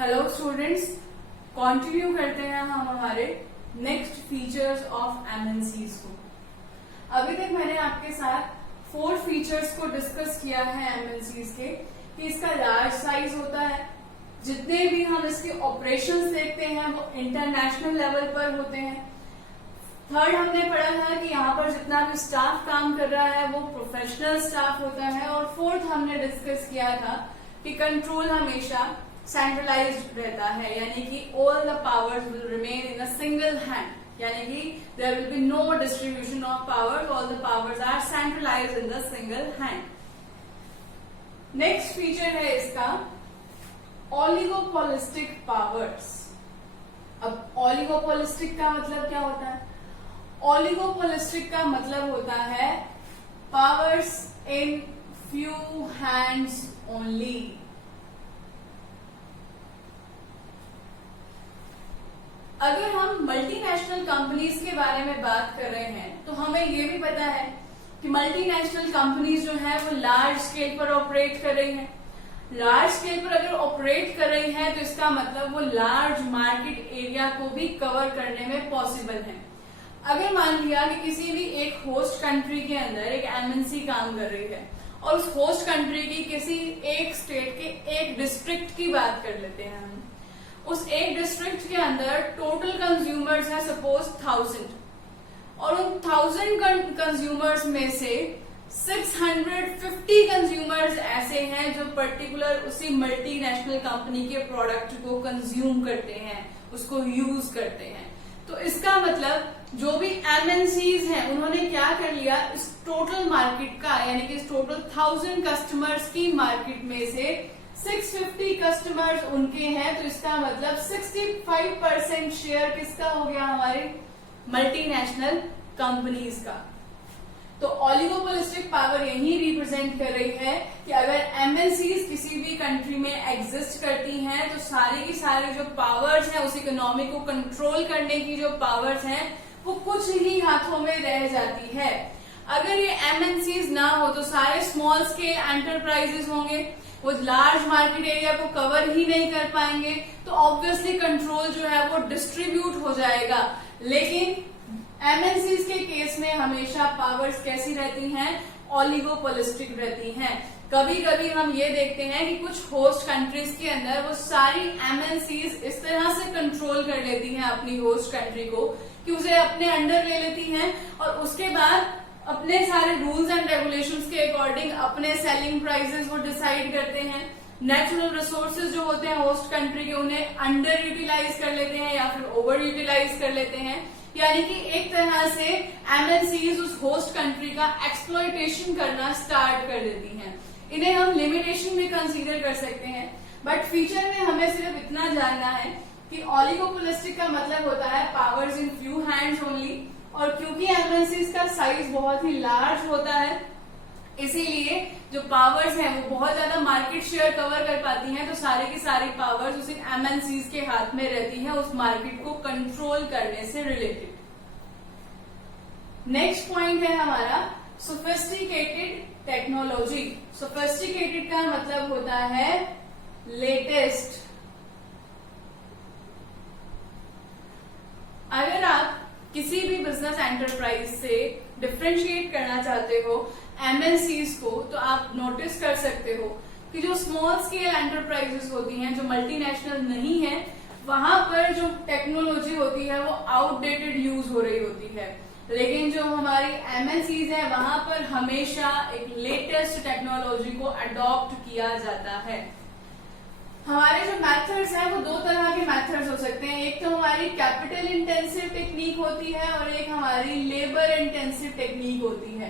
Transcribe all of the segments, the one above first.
Hello students, continue करते हैं हम हमारे नेक्स्ट फीचर्स ऑफ एमएनसीज को। अभी तक मैंने आपके साथ 4 फीचर्स को डिस्कस किया है एमएनसीज के, कि इसका लार्ज साइज होता है, जितने भी हम इसके ऑपरेशंस देखते हैं वो इंटरनेशनल लेवल पर होते हैं। थर्ड हमने पढ़ा था कि यहाँ पर जितना भी स्टाफ काम कर रहा है वो प्रोफेशनल स्टाफ होता है। और फोर्थ हमने डिस्कस किया था कि कंट्रोल हमेशा सेंट्रलाइज्ड रहता है, यानी कि all the powers will remain in a single hand, यानी कि there will be no distribution of powers, all the powers are centralised in the single hand. Next feature है इसका ओलिगोपोलिस्टिक पावर्स। अब ओलिगोपोलिस्टिक का मतलब क्या होता है? ओलिगोपोलिस्टिक का मतलब होता है powers in few hands only. अगर हम मल्टीनेशनल कंपनीज के बारे में बात कर रहे हैं तो हमें ये भी पता है कि मल्टीनेशनल कंपनीज जो है वो लार्ज स्केल पर ऑपरेट कर रही हैं। लार्ज स्केल पर अगर ऑपरेट कर रही है तो इसका मतलब वो लार्ज मार्केट एरिया को भी कवर करने में पॉसिबल है। अगर मान लिया कि किसी भी एक होस्ट कंट्री के अंदर एक एमएनसी काम कर रही है और उस होस्ट कंट्री की किसी एक स्टेट के एक डिस्ट्रिक्ट की बात कर लेते हैं हम, उस एक डिस्ट्रिक्ट के अंदर टोटल कंज्यूमर्स है सपोज 1000, और उन 1000 कंज्यूमर्स में से 650 कंज्यूमर्स ऐसे हैं जो पर्टिकुलर उसी मल्टीनेशनल कंपनी के प्रोडक्ट को कंज्यूम करते हैं, उसको यूज करते हैं। तो इसका मतलब जो भी एमएनसीज हैं उन्होंने क्या कर लिया, इस टोटल मार्केट का, यानी कि इस टोटल 1000 कस्टमर्स की मार्केट में से 650 कस्टमर्स उनके हैं, तो इसका मतलब 65% शेयर किसका हो गया? हमारे मल्टीनेशनल कंपनीज का। तो ओलिगोपोलिस्टिक पावर यही रिप्रेजेंट कर रही है कि अगर एमएनसीज किसी भी कंट्री में एग्जिस्ट करती हैं तो सारी की सारी जो पावर्स हैं, उस इकोनॉमी को कंट्रोल करने की जो पावर्स हैं वो कुछ ही हाथों में रह जाती है। अगर ये एमएनसीज ना हो तो सारे स्मॉल स्केल एंटरप्राइजेस होंगे, वो लार्ज मार्केट एरिया को कवर ही नहीं कर पाएंगे, तो ऑब्वियसली कंट्रोल जो है वो डिस्ट्रीब्यूट हो जाएगा। लेकिन एमएनसीज के केस में हमेशा पावर्स कैसी रहती हैं? ओलिगोपोलिस्टिक रहती हैं। कभी कभी हम ये देखते हैं कि कुछ होस्ट कंट्रीज के अंदर वो सारी एमएनसीज इस तरह से कंट्रोल कर लेती हैं अपनी होस्ट कंट्री को कि उसे अपने अंडर ले लेती हैं, और उसके बाद अपने सारे रूल्स एंड रेगुलेशंस के अकॉर्डिंग अपने सेलिंग प्राइसेस वो डिसाइड करते हैं। नेचुरल रिसोर्सेज जो होते हैं होस्ट कंट्री के, उन्हें अंडर यूटिलाइज कर लेते हैं या फिर ओवर यूटिलाइज कर लेते हैं, यानी कि एक तरह से एमएनसीज उस होस्ट कंट्री का एक्सप्लॉयटेशन करना स्टार्ट कर देती हैं। इन्हें हम लिमिटेशन भी कंसीडर कर सकते हैं, बट फीचर में हमें सिर्फ इतना जानना है कि ओलिगोपोलिस्टिक का मतलब होता है powers in few hands only, और क्योंकि एमएनसीज का साइज बहुत ही लार्ज होता है इसीलिए जो पावर्स हैं वो बहुत ज्यादा मार्केट शेयर कवर कर पाती हैं, तो सारी की सारी पावर्स उसी एमएनसीज के हाथ में रहती हैं उस मार्केट को कंट्रोल करने से रिलेटेड। नेक्स्ट पॉइंट है हमारा सोफिस्टिकेटेड टेक्नोलॉजी। सोफिस्टिकेटेड का मतलब होता है लेटेस्ट। अगर आप किसी भी बिजनेस एंटरप्राइज से डिफरेंशिएट करना चाहते हो एमएनसीज को, तो आप नोटिस कर सकते हो कि जो स्मॉल स्केल एंटरप्राइजेस होती हैं जो मल्टीनेशनल नहीं है, वहां पर जो टेक्नोलॉजी होती है वो आउटडेटेड यूज हो रही होती है। लेकिन जो हमारी एमएनसीज है वहां पर हमेशा एक लेटेस्ट टेक्नोलॉजी को अडॉप्ट किया जाता है। हमारे जो मेथड्स हैं वो 2 तरह के मेथड्स हो सकते हैं। एक तो हमारी कैपिटल इंटेंसिव टेक्निक होती है और एक हमारी लेबर इंटेंसिव टेक्निक होती है।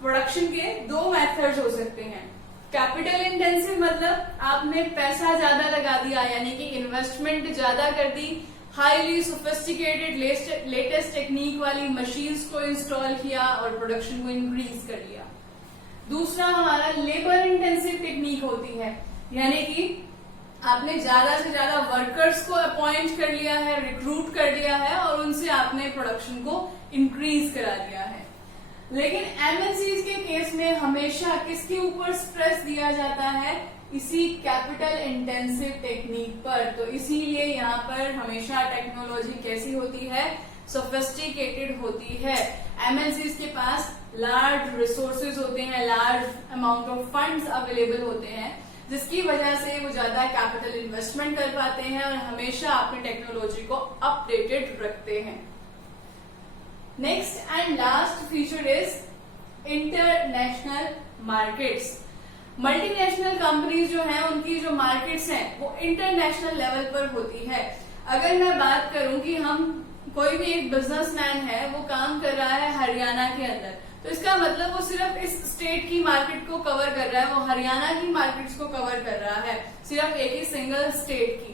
प्रोडक्शन के 2 मेथड्स हो सकते हैं। कैपिटल इंटेंसिव मतलब आपने पैसा ज्यादा लगा दिया, यानी कि इन्वेस्टमेंट ज्यादा कर दी, हाईली सोफिस्टिकेटेड लेटेस्ट टेक्निक वाली मशीन्स को इंस्टॉल किया और प्रोडक्शन को इंक्रीज कर लिया। दूसरा हमारा लेबर इंटेंसिव टेक्निक होती है, यानी कि आपने ज्यादा से ज्यादा वर्कर्स को अपॉइंट कर लिया है, रिक्रूट कर लिया है और उनसे आपने प्रोडक्शन को इंक्रीज करा दिया है। लेकिन एमएनसीज के केस में हमेशा किसके ऊपर स्ट्रेस दिया जाता है, इसी कैपिटल इंटेंसिव टेक्निक पर। तो इसीलिए यहाँ पर हमेशा टेक्नोलॉजी कैसी होती है, सोफिस्टिकेटेड होती है। एमएनसीज के पास लार्ज रिसोर्सेज होते हैं, large amount of funds available होते हैं, जिसकी वजह से वो ज्यादा कैपिटल इन्वेस्टमेंट कर पाते हैं और हमेशा अपनी टेक्नोलॉजी को अपडेटेड रखते हैं। Next and last feature is international markets. Multinational companies जो हैं उनकी जो मार्केट्स हैं वो इंटरनेशनल लेवल पर होती है। अगर मैं बात करूं कि हम कोई भी एक बिजनेसमैन है वो काम कर रहा है हरियाणा के अंदर, तो इसका मतलब वो सिर्फ इस स्टेट की मार्केट को कवर कर रहा है, वो हरियाणा की मार्केट्स को कवर कर रहा है, सिर्फ एक ही सिंगल स्टेट की।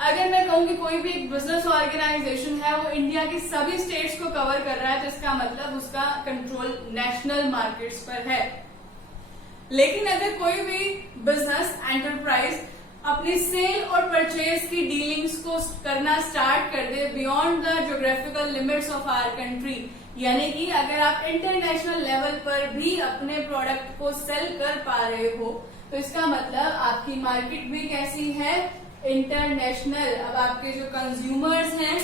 अगर मैं कहूँ कि कोई भी एक बिजनेस ऑर्गेनाइजेशन है वो इंडिया की सभी स्टेट्स को कवर कर रहा है, तो इसका मतलब उसका कंट्रोल नेशनल मार्केट्स पर है। लेकिन अगर कोई भी बिजनेस एंटरप्राइज अपनी सेल और परचेज की डीलिंग्स को करना स्टार्ट कर दे beyond the geographical limits of our country, यानी कि अगर आप इंटरनेशनल लेवल पर भी अपने प्रोडक्ट को सेल कर पा रहे हो, तो इसका मतलब आपकी मार्केट भी कैसी है, इंटरनेशनल। अब आपके जो कंज्यूमर्स हैं,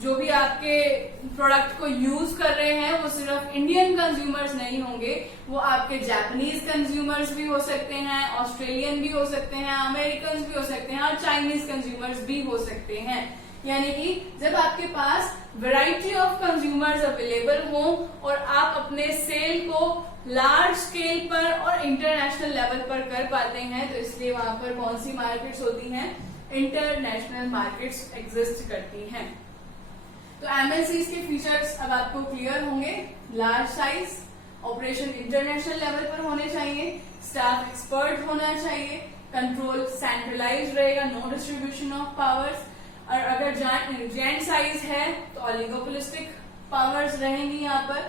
जो भी आपके प्रोडक्ट को यूज कर रहे हैं, वो सिर्फ इंडियन कंज्यूमर्स नहीं होंगे, वो आपके जापानीज कंज्यूमर्स भी हो सकते हैं, ऑस्ट्रेलियन भी हो सकते हैं, अमेरिकन भी हो सकते हैं और चाइनीज कंज्यूमर्स भी हो सकते हैं। यानी कि जब आपके पास वैरायटी ऑफ कंज्यूमर्स अवेलेबल हो और आप अपने सेल को लार्ज स्केल पर और इंटरनेशनल लेवल पर कर पाते हैं, तो इसलिए वहां पर कौन सी मार्केट्स होती हैं, इंटरनेशनल मार्केट्स एग्जिस्ट करती हैं। तो एमएनसीज के फीचर्स अब आपको क्लियर होंगे। Large size, operation international level पर होने चाहिए, स्टाफ एक्सपर्ट होना चाहिए, कंट्रोल सेंट्रलाइज रहेगा, नो डिस्ट्रीब्यूशन ऑफ पावर्स, और अगर जायंट साइज है तो ऑलिगोपोलिस्टिक पावर्स रहेंगी यहाँ पर,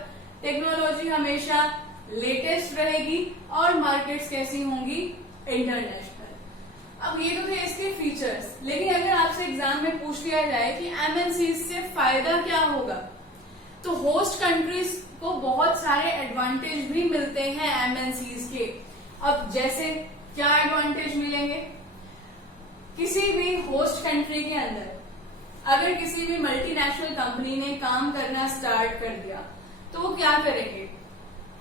टेक्नोलॉजी हमेशा लेटेस्ट रहेगी और मार्केट्स कैसी होंगी, इंटरनेशनल। अब ये तो थे इसके फीचर्स, लेकिन अगर आपसे एग्जाम में पूछ लिया जाए कि एमएनसी से फायदा क्या होगा, तो होस्ट कंट्रीज को बहुत सारे एडवांटेज भी मिलते हैं एमएनसीज के। अब जैसे क्या एडवांटेज मिलेंगे, किसी भी होस्ट कंट्री के अंदर अगर किसी भी मल्टीनेशनल कंपनी ने काम करना स्टार्ट कर दिया, तो वो क्या करेंगे,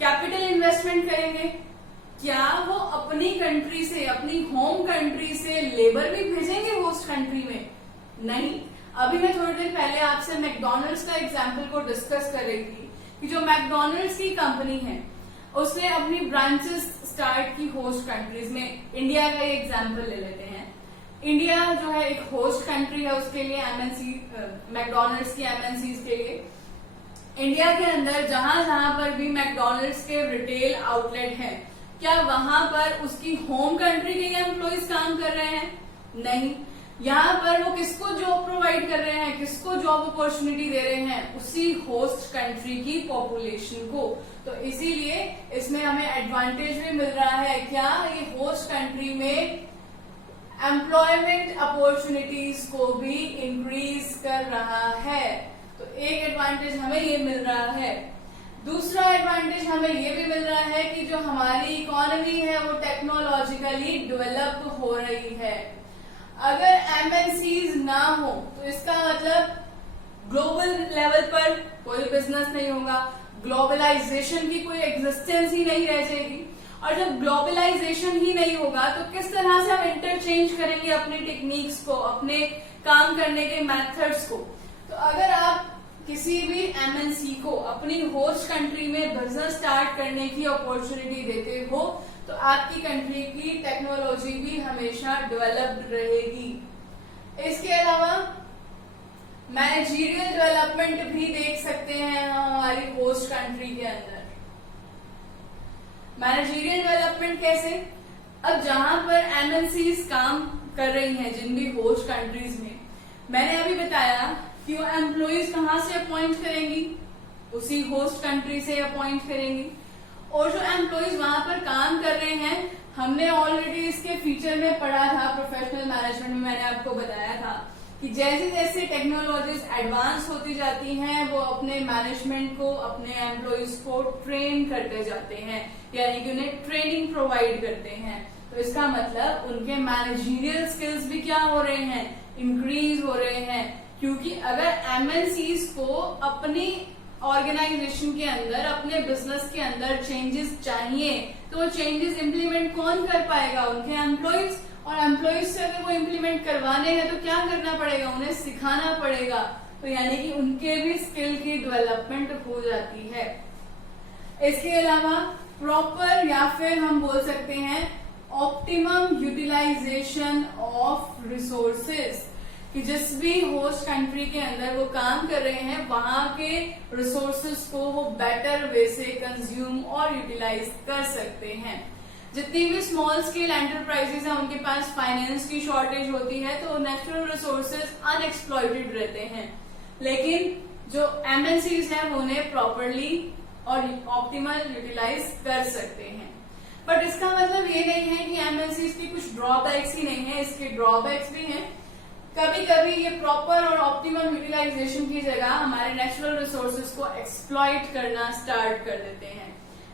कैपिटल इन्वेस्टमेंट करेंगे। क्या वो अपनी कंट्री से, अपनी होम कंट्री से लेबर भी भेजेंगे होस्ट कंट्री में? नहीं। अभी मैं थोड़ी देर पहले आपसे मैकडॉनल्ड्स का एग्जाम्पल को डिस्कस कर रही थी कि जो मैकडॉनल्ड्स की कंपनी है उसने अपनी ब्रांचेस स्टार्ट की होस्ट कंट्रीज में। इंडिया का ये एग्जाम्पल ले लेते हैं। इंडिया जो है एक होस्ट कंट्री है उसके लिए, एमएनसी मैकडॉनल्ड्स की एमएनसीज के लिए। इंडिया के अंदर जहां जहां पर भी मैकडॉनल्ड्स के रिटेल आउटलेट हैं, क्या वहां पर उसकी होम कंट्री के एम्प्लॉइज काम कर रहे हैं? नहीं। यहाँ पर वो किसको जॉब प्रोवाइड कर रहे हैं, किसको जॉब अपॉर्चुनिटी दे रहे हैं? उसी होस्ट कंट्री की पॉपुलेशन को। तो इसीलिए इसमें हमें एडवांटेज भी मिल रहा है। क्या ये होस्ट कंट्री में एम्प्लॉयमेंट अपॉर्चुनिटीज को भी इंक्रीज कर रहा है। तो एक एडवांटेज हमें ये मिल रहा है। दूसरा एडवांटेज हमें ये भी मिल रहा है कि जो हमारी इकोनॉमी है वो टेक्नोलॉजिकली डेवलप हो रही है। अगर एमएनसीज ना हो तो इसका मतलब ग्लोबल लेवल पर कोई बिजनेस नहीं होगा, ग्लोबलाइजेशन की कोई एग्जिस्टेंस ही नहीं रह जाएगी। और जब ग्लोबलाइजेशन ही नहीं होगा तो किस तरह से हम इंटरचेंज करेंगे अपनी टेक्निक्स को, अपने काम करने के मेथड्स को? तो अगर आप किसी भी एमएनसी को अपनी होस्ट कंट्री में बिजनेस स्टार्ट करने की अपॉर्चुनिटी देते हो तो आपकी कंट्री की टेक्नोलॉजी भी हमेशा डेवलप्ड रहेगी। इसके अलावा मैनेजरियल डेवलपमेंट भी देख सकते हैं हम हमारी होस्ट कंट्री के अंदर। मैनेजरियल डेवलपमेंट कैसे? अब जहां पर एमएनसीज काम कर रही हैं जिन भी होस्ट कंट्रीज में, मैंने अभी बताया कि वो एम्प्लॉइज कहां से अपॉइंट करेंगी, उसी होस्ट कंट्री से अपॉइंट करेंगी। और जो एम्प्लॉइज वहां पर काम कर रहे हैं, हमने ऑलरेडी इसके फीचर में पढ़ा था, प्रोफेशनल मैनेजमेंट में मैंने आपको बताया था कि जैसे जैसे टेक्नोलॉजीज एडवांस होती जाती हैं वो अपने मैनेजमेंट को, अपने एम्प्लॉइज को ट्रेन करते जाते हैं, यानी कि उन्हें ट्रेनिंग प्रोवाइड करते हैं। तो इसका मतलब उनके मैनेजरियल स्किल्स भी क्या हो रहे हैं, इंक्रीज हो रहे हैं। क्योंकि अगर एमएनसीज को अपनी ऑर्गेनाइजेशन के अंदर, अपने बिजनेस के अंदर चेंजेस चाहिए, तो वो चेंजेस इंप्लीमेंट कौन कर पाएगा, उनके एम्प्लॉइज। और एम्प्लॉइज से अगर वो इम्प्लीमेंट करवाने हैं तो क्या करना पड़ेगा, उन्हें सिखाना पड़ेगा। तो यानी कि उनके भी स्किल की डेवलपमेंट हो जाती है। इसके अलावा प्रॉपर, या फिर हम बोल सकते हैं ऑप्टिमम यूटिलाइजेशन ऑफ रिसोर्सेज, कि जिस भी होस्ट कंट्री के अंदर वो काम कर रहे हैं वहां के रिसोर्सेज को वो बेटर वे से कंज्यूम और यूटिलाइज कर सकते हैं। जितनी भी स्मॉल स्केल एंटरप्राइजेस हैं उनके पास फाइनेंस की शॉर्टेज होती है, तो नेचुरल रिसोर्सेज अनएक्सप्लॉइटेड रहते हैं। लेकिन जो एमएनसीज हैं वो उन्हें प्रॉपरली और ऑप्टिमल यूटिलाइज कर सकते हैं। बट इसका मतलब ये नहीं है कि एमएनसीज की कुछ ड्रॉबैक्स ही नहीं है, इसके ड्रॉबैक्स भी हैं। कभी कभी ये प्रॉपर और ऑप्टिमम यूटिलाइजेशन की जगह हमारे नेचुरल रिसोर्सेज को एक्सप्लॉइट करना स्टार्ट कर देते हैं।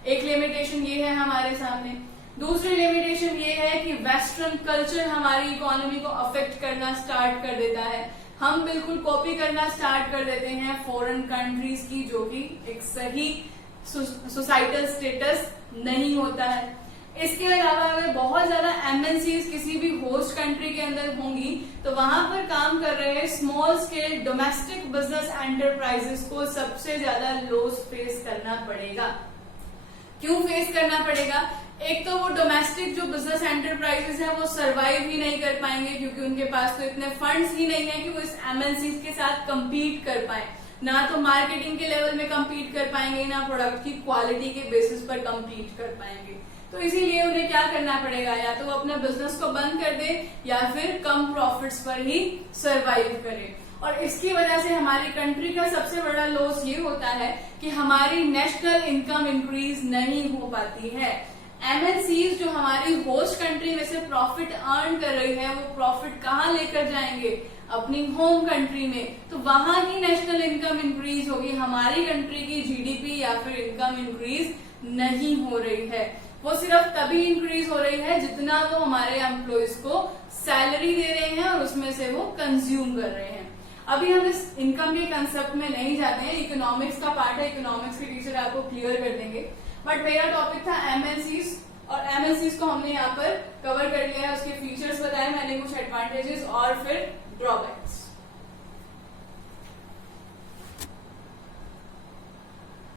एक लिमिटेशन ये है हमारे सामने। दूसरी लिमिटेशन ये है कि वेस्टर्न कल्चर हमारी इकोनॉमी को अफेक्ट करना स्टार्ट कर देता है। हम बिल्कुल कॉपी करना स्टार्ट कर देते हैं फॉरेन कंट्रीज की, जो कि एक सही सोसाइटल स्टेटस नहीं होता है। इसके अलावा अगर बहुत ज्यादा एमएनसीज किसी भी होस्ट कंट्री के अंदर होंगी तो वहां पर काम कर रहे small scale domestic business enterprises को सबसे ज्यादा लॉस फेस करना पड़ेगा। क्यों फेस करना पड़ेगा? एक तो वो डोमेस्टिक जो बिजनेस एंटरप्राइजेस हैं वो सरवाइव ही नहीं कर पाएंगे, क्योंकि उनके पास तो इतने फंड्स ही नहीं है कि वो इस एमएनसीज के साथ कम्पीट कर पाए। ना तो मार्केटिंग के लेवल में कम्पीट कर पाएंगे, ना प्रोडक्ट की क्वालिटी के बेसिस पर कम्पीट कर पाएंगे। तो इसीलिए उन्हें क्या करना पड़ेगा, या तो वो अपने बिजनेस को बंद कर दे या फिर कम प्रॉफिट्स पर ही सरवाइव करे। और इसकी वजह से हमारी कंट्री का सबसे बड़ा लॉस ये होता है कि हमारी नेशनल इनकम इंक्रीज नहीं हो पाती है। एमएनसीज जो हमारी होस्ट कंट्री में से प्रॉफिट अर्न कर रही है वो प्रॉफिट कहाँ लेकर जाएंगे, अपनी होम कंट्री में। तो वहां की नेशनल इनकम इंक्रीज होगी, हमारी कंट्री की जीडीपी या फिर इनकम इंक्रीज नहीं हो रही है। वो सिर्फ तभी इंक्रीज हो रही है जितना वो हमारे एम्प्लॉइज को सैलरी दे रहे हैं और उसमें से वो कंज्यूम कर रहे हैं। अभी हम इस इनकम के कंसेप्ट में नहीं जाते हैं, इकोनॉमिक्स का पार्ट है, इकोनॉमिक्स के टीचर आपको क्लियर कर देंगे। बट मेरा टॉपिक था एमएनसीज, और एमएनसीज को हमने यहाँ पर कवर कर लिया है, उसके फीचर्स बताए मैंने, कुछ एडवांटेजेस और फिर ड्रॉबैक।